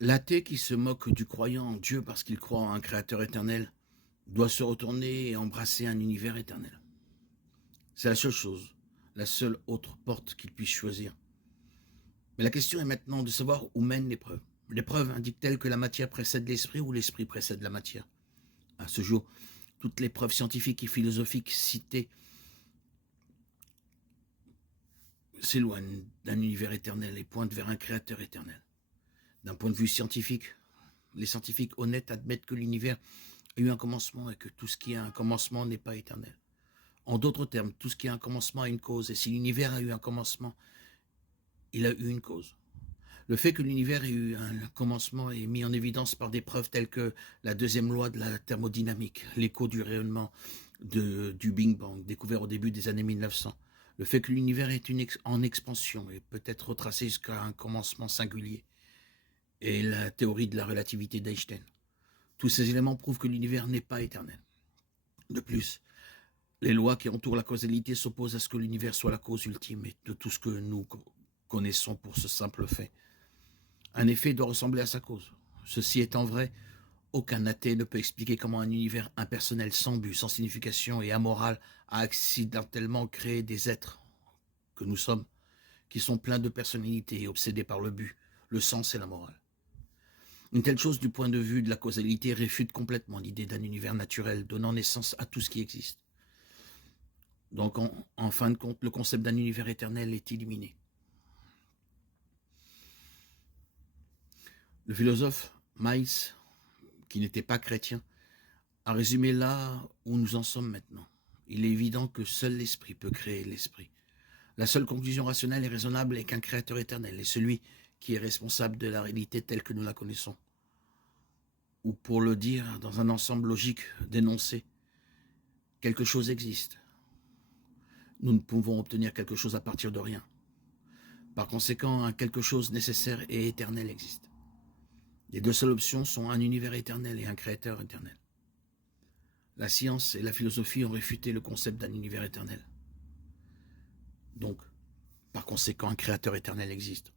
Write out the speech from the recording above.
L'athée qui se moque du croyant en Dieu parce qu'il croit en un créateur éternel doit se retourner et embrasser un univers éternel. C'est la seule chose, la seule autre porte qu'il puisse choisir. Mais la question est maintenant de savoir où mène l'épreuve. L'épreuve indique-t-elle que la matière précède l'esprit ou l'esprit précède la matière? À ce jour, toutes les preuves scientifiques et philosophiques citées s'éloignent d'un univers éternel et pointent vers un créateur éternel. D'un point de vue scientifique, les scientifiques honnêtes admettent que l'univers a eu un commencement et que tout ce qui a un commencement n'est pas éternel. En d'autres termes, tout ce qui a un commencement a une cause, et si l'univers a eu un commencement, il a eu une cause. Le fait que l'univers ait eu un commencement est mis en évidence par des preuves telles que la deuxième loi de la thermodynamique, l'écho du rayonnement du Big Bang, découvert au début des années 1900. Le fait que l'univers est en expansion et peut être retracé jusqu'à un commencement singulier, et la théorie de la relativité d'Einstein. Tous ces éléments prouvent que l'univers n'est pas éternel. De plus, les lois qui entourent la causalité s'opposent à ce que l'univers soit la cause ultime de tout ce que nous connaissons pour ce simple fait. Un effet doit ressembler à sa cause. Ceci étant vrai, aucun athée ne peut expliquer comment un univers impersonnel, sans but, sans signification et amoral a accidentellement créé des êtres que nous sommes, qui sont pleins de personnalité et obsédés par le but, le sens et la morale. Une telle chose, du point de vue de la causalité, réfute complètement l'idée d'un univers naturel donnant naissance à tout ce qui existe. Donc, en fin de compte, le concept d'un univers éternel est éliminé. Le philosophe Miles, qui n'était pas chrétien, a résumé là où nous en sommes maintenant. Il est évident que seul l'esprit peut créer l'esprit. La seule conclusion rationnelle et raisonnable est qu'un créateur éternel est celui qui est responsable de la réalité telle que nous la connaissons. Ou pour le dire dans un ensemble logique d'énoncés, quelque chose existe. Nous ne pouvons obtenir quelque chose à partir de rien. Par conséquent, un quelque chose nécessaire et éternel existe. Les deux seules options sont un univers éternel et un créateur éternel. La science et la philosophie ont réfuté le concept d'un univers éternel. Donc, par conséquent, un créateur éternel existe.